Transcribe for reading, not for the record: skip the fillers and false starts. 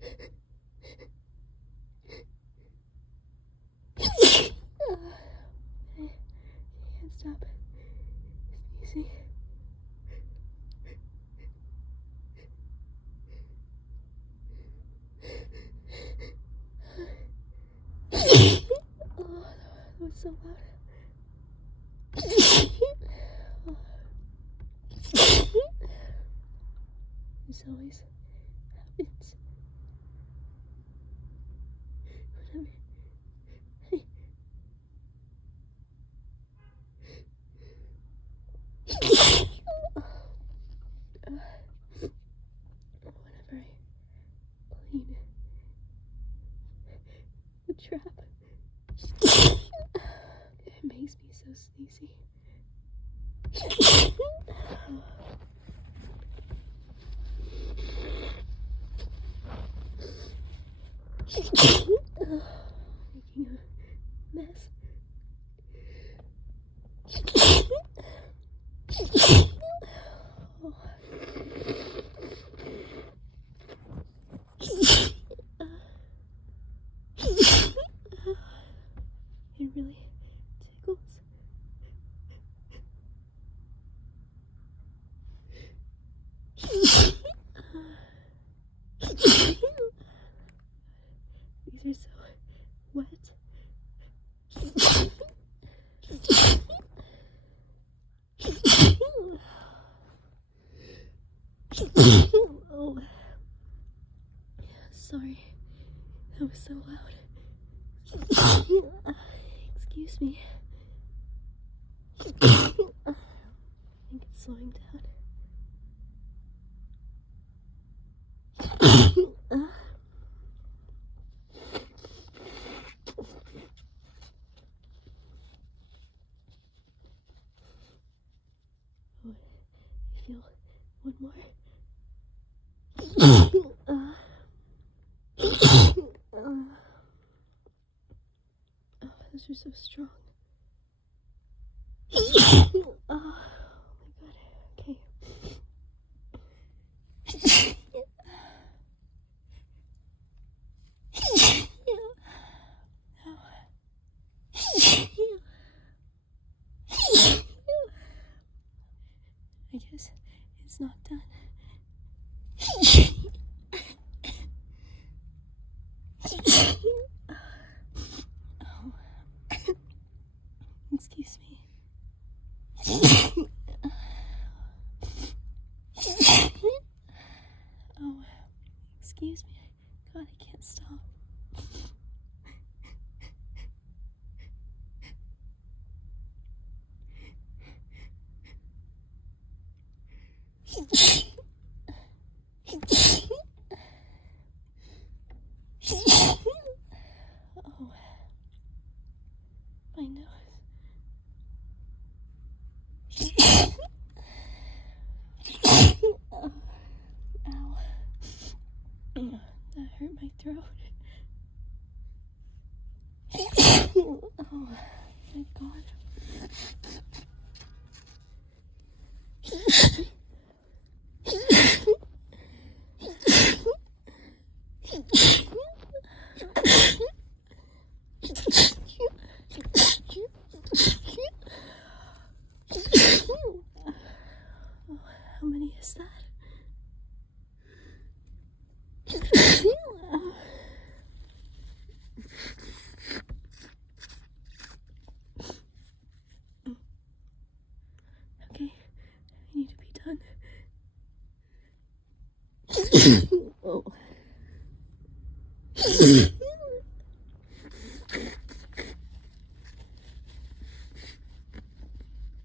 Can't stop sneezing. Oh, that was so loud. This always happens whenever whenever I clean the trap. It makes me so sneezy. Making a mess. It really tickles. These are so wet. Oh, sorry. That was so loud. Excuse me. I think it's slowing down. Oh, I feel one more. Oh, those are so strong. Oh my god. Okay. I guess it's not done. Oh, excuse me. Oh, excuse me. God, I can't stop. Oh, my nose. Ow. That hurt my throat. Oh, my God. How many is that? Okay, I need to be done. Oh.